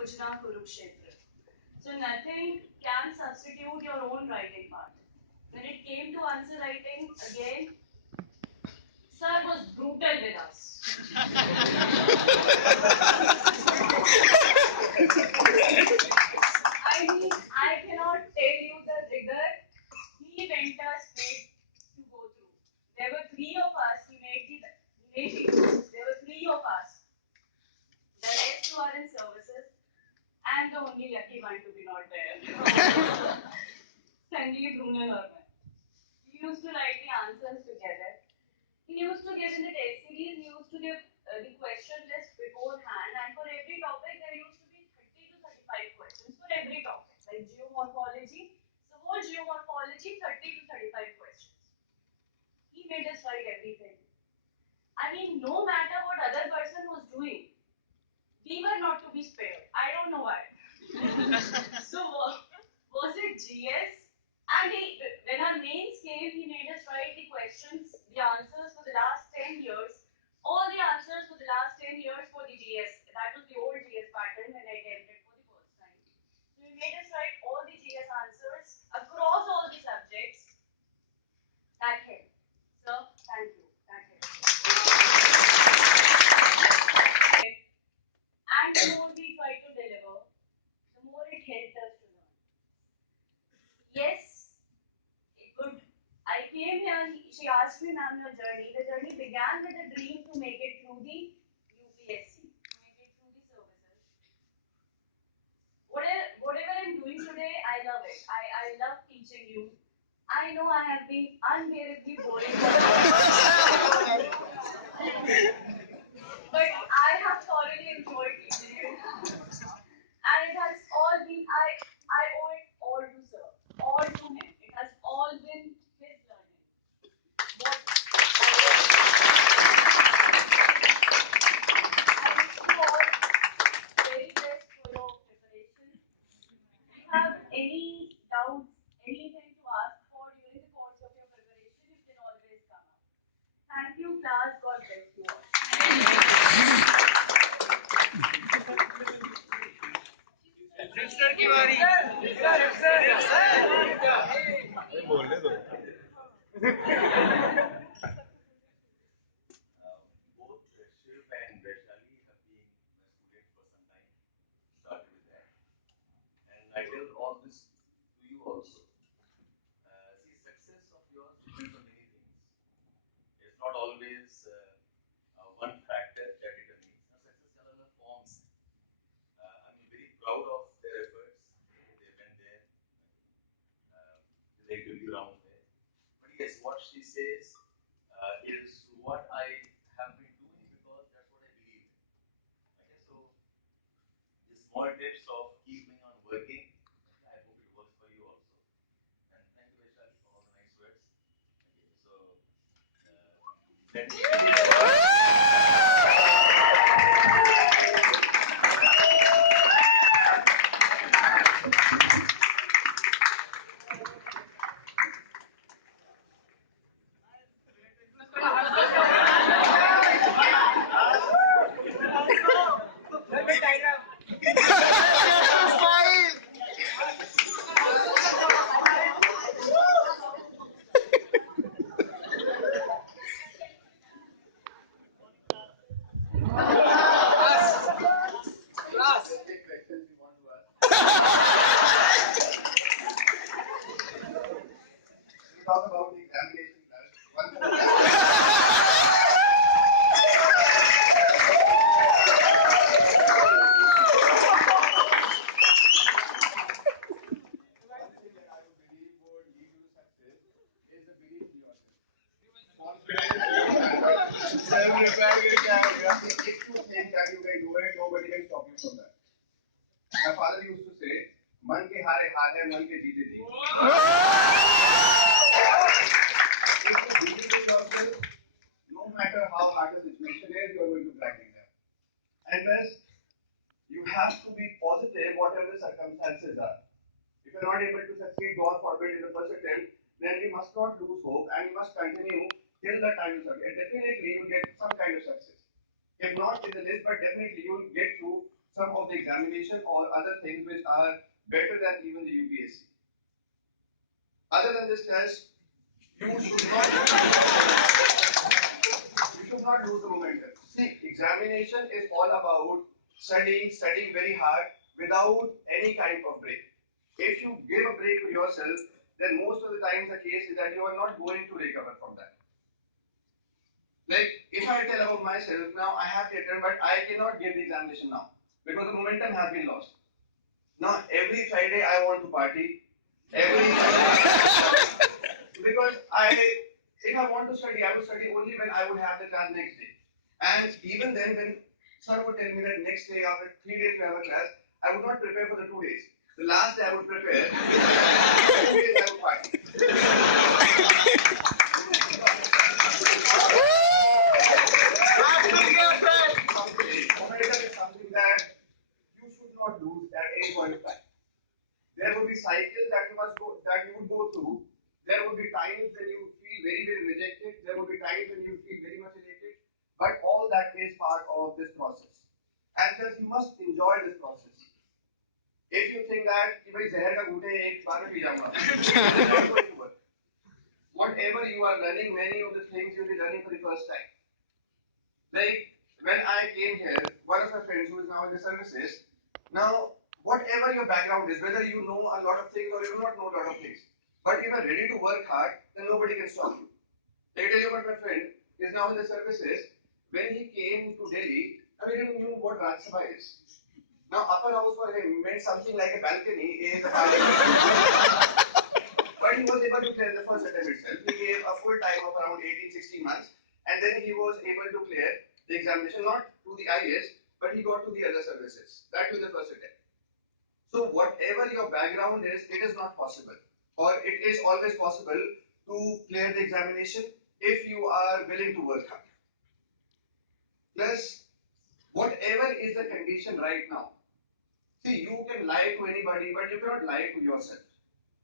Yojana Kurukshetra. So nothing can substitute your own writing part. When it came to answer writing, again, sir was brutal with us. I mean, I cannot tell you the rigor he went us made to go through. There were three of us, he made the group. There were three of us. The rest who are in services, and the only lucky one to be not there. Sanjeev, Brunel, or me. We used to write the answers together. He used to give in the test series, he used to give the question list beforehand, and for every topic, there used to be 30 to 35 questions for every topic, like geomorphology. So, whole geomorphology, 30 to 35 questions. He made us write everything. I mean, no matter what other person was doing, we were not to be spared. I don't know why. So, was it GS? And when our mains came, he made us write the questions, the answers for the last 10 years, all the answers for the last 10 years for the GS. That was the old GS pattern when I attempted for the first time. So he made us write all the GS answers across all the subjects. That helped. Sir, thank you. That helped. And the more we try to deliver, the more it helped us to learn. Yes, it could. I came here and she asked me, ma'am, your journey. The journey began with a dream to make it through the UPSC, to make it through the services. Whatever I'm doing today, I love it. I love teaching you. I know I have been unbearably boring, but I have thoroughly enjoyed teaching you. And it has all been, I owe it all to sir, all to him. It has all been his learning. What I wish you all very best for your preparation. If you have any doubts, anything to ask for during the course of your preparation, you can always come up. Thank you, class. God bless you all. Sister की बारी बोलने दो both Shiv and Vaishali have been my students for some time. Started with that, and I tell all this to you also. See, success of yours depends on many things. It's not always one factor that determines. Now, success can have forms. I'm very proud of their efforts. They went there, they took you around there. But yes, what she says is what I have been doing because that's what I believe in. Okay, so the small tips of keep going on working. I hope it works for you also. And thank you, Vaishali, for all the nice words. Okay, so specific questions you want to ask. We talk about the examination one thing that I would believe would lead you to success is the belief in yourself. If you think that you can do it, nobody can stop you from that. My father used to say, "Man ke hare haar hai, man ke jeete jeet." If you believe in yourself, no matter how hard the situation is, you are going to crack it there. And plus, you have to be positive whatever the circumstances are. If you are not able to succeed, God forbid, in the first attempt, then you must not lose hope and you must continue till the time you succeed. And definitely you will get some kind of success. If not in the list, but definitely you will get through some of the examination or other things which are better than even the UPSC. Other than this test, you should not lose the momentum. See, examination is all about studying very hard without any kind of break. If you give a break to yourself, then most of the times the case is that you are not going to recover from that. Like, if I tell about myself, now I have theatre, but I cannot give the examination now because the momentum has been lost. Now, every Friday I want to party. Because if I want to study, I would study only when I would have the class next day. And even then, when sir would tell me that next day, after 3 days, we have a class, I would not prepare for the 2 days. The last day I would prepare, 2 days I would party. Momentum is something that you should not lose at any point of time. There will be cycles that you would go through. There will be times when you feel very, very rejected. There will be times when you feel very much elated. But all that is part of this process. And thus you must enjoy this process. If you think that कि भाई जहर का घूंटे एक बार में P जाऊंगा, it's not going to work. Whatever you are learning, many of the things you'll be learning for the first time. Like when I came here, one of my friends who is now in the services, now whatever your background is, whether you know a lot of things or you do not know a lot of things, but if you are ready to work hard, then nobody can stop you. Let me tell you about my friend is now in the services. When he came to Delhi, I didn't know what Rajya Sabha is. Now, upper house for him meant something like a balcony in the parliament. But he was able to clear the first attempt itself. He gave a full time of around 18-16 months, and then he was able to clear the examination, not to the IAS, but he got to the other services. That was the first attempt. So, whatever your background is, it is not possible, or it is always possible to clear the examination if you are willing to work hard. Plus, whatever is the condition right now, see, you can lie to anybody, but you cannot lie to yourself.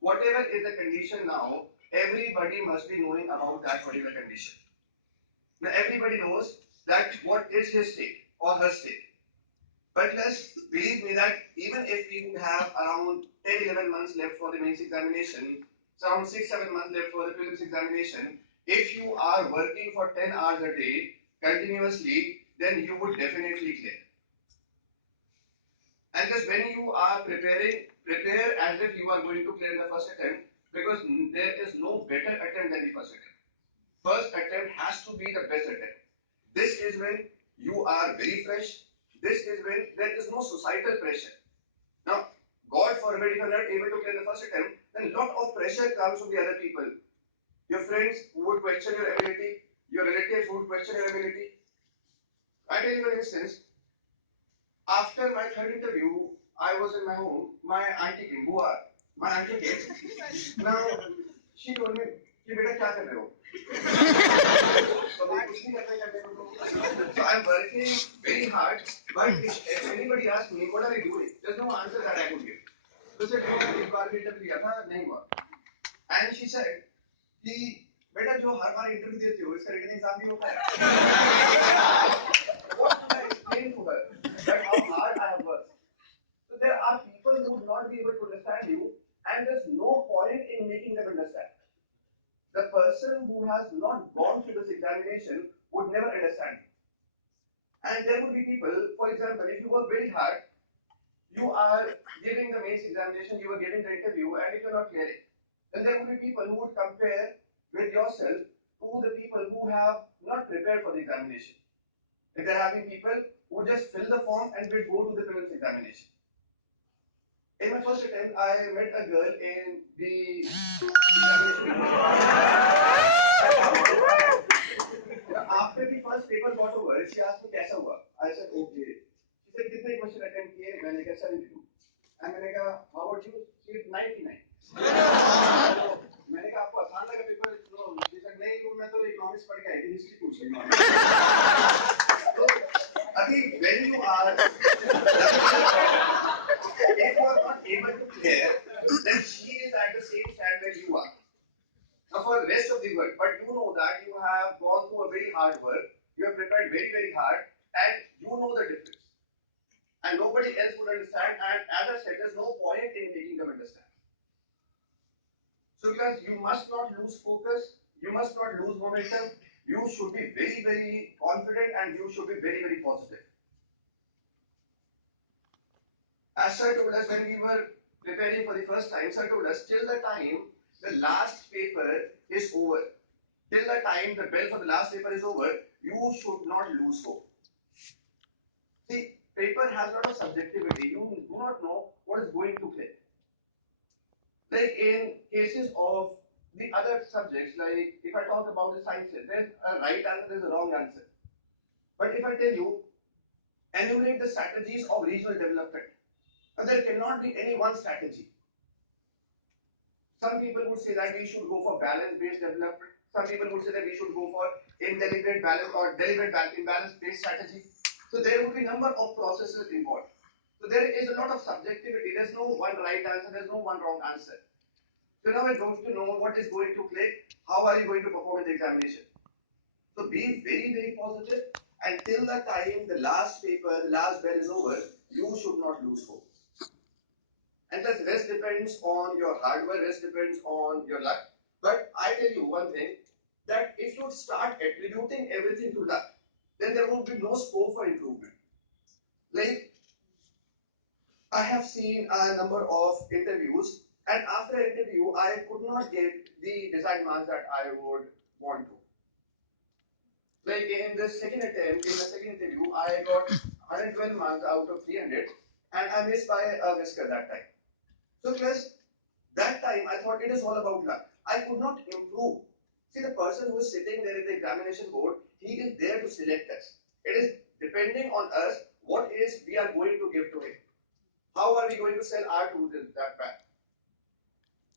Whatever is the condition now, everybody must be knowing about that particular condition. Now, everybody knows that what is his state or her state. But let's believe me that even if we have around 10-11 months left for the mains examination, so around 6-7 months left for the prelims examination, if you are working for 10 hours a day continuously, then you would definitely clear. And just when you are preparing, prepare as if you are going to clear the first attempt, because there is no better attempt than the first attempt. First attempt has to be the best attempt. This is when you are very fresh. This is when there is no societal pressure. Now, God forbid, if you are not able to clear the first attempt, then a lot of pressure comes from the other people. Your friends would question your ability. Your relatives would question your ability. I tell you an instance. After my third interview, I was in my home. My auntie came. My auntie came. Now, she told me, "कि बेटा क्या कर रहे हो?" So I'm working very hard, but if anybody asks me, what are you doing? There's no answer that I could give. So said, इस बार भी interview दिया था, नहीं हुआ. And she said, कि बेटा जो हर बार इंटरव्यू देते हो, इसका रिटन एग्जाम भी होता है. What should I explain to her? That how hard I have worked. So there are people who would not be able to understand you, and there's no point in making them understand. The person who has not gone through this examination would never understand you. And there would be people, for example, if you work very hard, you are giving the mains examination, you are giving the interview, and if you're not clearing, then there would be people who would compare with yourself to the people who have not prepared for the examination. If they're having people who just fill the form and will go to the prelims examination. In my first attempt, I met a girl in the examination. After the first paper got over, she asked me कैसा हुआ. I said okay. She said कितने question attempt किए? मैंने कहा 72. And मैंने कहा how about you? She said 99. मैंने कहा आपको आसान लगा पेपर? No. She said नहीं, मैं तो इकोनॉमिक्स पढ़ के आई थी, हिस्ट्री पूछ रही हूँ. So अभी when you are if you are not able to clear, then she is at the same standard you are. Now for the rest of the work, but you know that you have gone through a very hard work, you have prepared very, very hard, and you know the difference. And and nobody else would understand. And as I said, there's no point in making them understand. So guys, you must not lose focus, you must not lose momentum. You should be very, very confident and you should be very, very positive. As Sir told us when we were preparing for the first time, Sir told us till the time the last paper is over, till the time the bell for the last paper is over, you should not lose hope. See, paper has a lot of subjectivity. You do not know what is going to click. Like in cases of the other subjects, like if I talk about the sciences, there's a right answer, there's a wrong answer. But if I tell you, enumerate the strategies of regional development, and there cannot be any one strategy. Some people would say that we should go for balance-based development. Some people would say that we should go for indeliberate balance or deliberate imbalance-based strategy. So there would be a number of processes involved. So there is a lot of subjectivity. There's no one right answer. There's no one wrong answer. So now we're going to know what is going to click. How are you going to perform in the examination? So be very, very positive. And till the time the last paper, the last bell is over, you should not lose hope. And the rest depends on your hard work, rest depends on your luck. But I tell you one thing, that if you start attributing everything to luck, then there will be no scope for improvement. Like, I have seen a number of interviews, and after an interview, I could not get the desired marks that I would want to. Like in the second attempt, in the second interview, I got 112 marks out of 300, and I missed by a whisker that time. So plus, that time I thought it is all about luck. I could not improve. See, the person who is sitting there in the examination board, he is there to select us. It is depending on us what is we are going to give to him. How are we going to sell our tools in that path?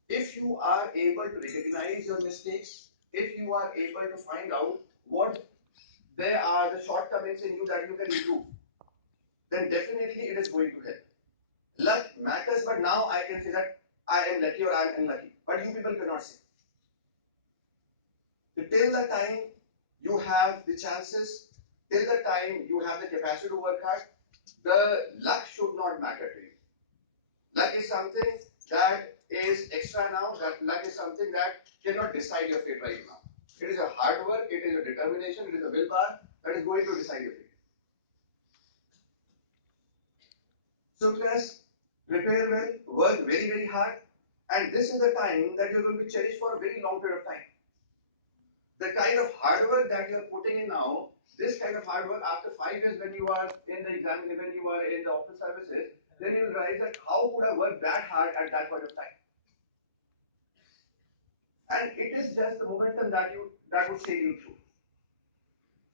If you are able to recognize your mistakes, if you are able to find out what there are the shortcomings in you that you can improve, then definitely it is going to help. Luck matters, but now I can say that I am lucky or I am unlucky. But you people cannot say. So till the time you have the chances, till the time you have the capacity to work hard, the luck should not matter to you. Luck is something that is extra now, that luck is something that cannot decide your fate right now. It is your hard work, it is your determination, it is a willpower that is going to decide your fate. So class, prepare well, work very, very hard, and this is the time that you're going to be cherished for a very long period of time. The kind of hard work that you're putting in now, this kind of hard work after 5 years when you are in the exam, when you are in the office services, then you will realize that how could I work that hard at that point of time? And it is just the momentum that would save you through.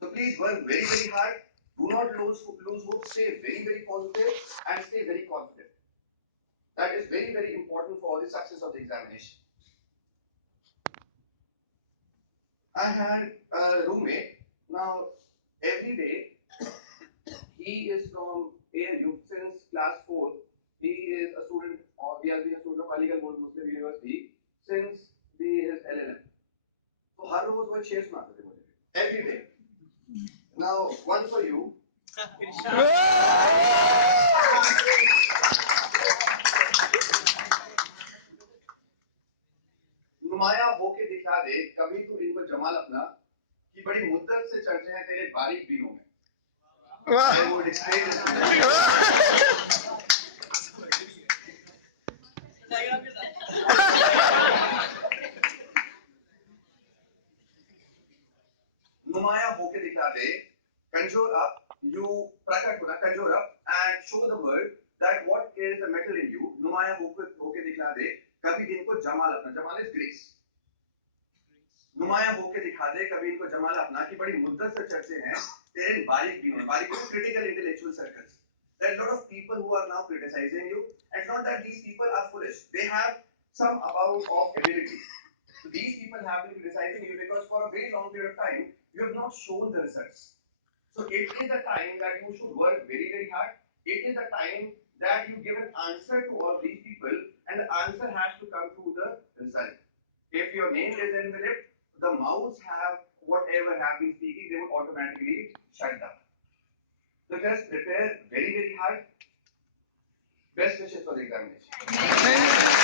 So please work very, very hard. Do not lose hope. Stay very, very positive and stay very confident. That is very, very important for the success of the examination. I had a roommate. Now, every day, he is from ANU since class 4. He is a student, or he has been a student of Aligarh Muslim University since his LLM. So, हर रोज वो 6 सुनाते थे मुझे. Every day. Now, one for you. नुमाया होके दिखला दे कभी तो इनको जमाल अपना कि बड़ी मुद्दत से चर्चे हैं तेरे बारीक दिनों में. I would explain this to you. नुमाया होके दिखला दे, conjure up, conjure up and show the world that what is the metal in you. नुमाया होके दिखला दे, कभी इनको जमाल अपना. Jamal is grace. नुमाया होके दिखा दे कभी इनको जमाल अपना कि बड़ी मुद्दत से चर्चे हैं तेरे बारीक दिनों. बारीक means critical intellectual circles. There are a lot of people who are now criticizing you, and it's not that these people are foolish. They have some amount of ability. So these people have been criticizing you because for a very long period of time you have not shown the results. So it is the time that you should work very, very hard. It is the time that you give an answer to all these people, and the answer has to come through the result. If your name is in the list, the mouths have whatever have been speaking, they would automatically shut down. So just prepare very, very hard. Best wishes for the examination. Thank you.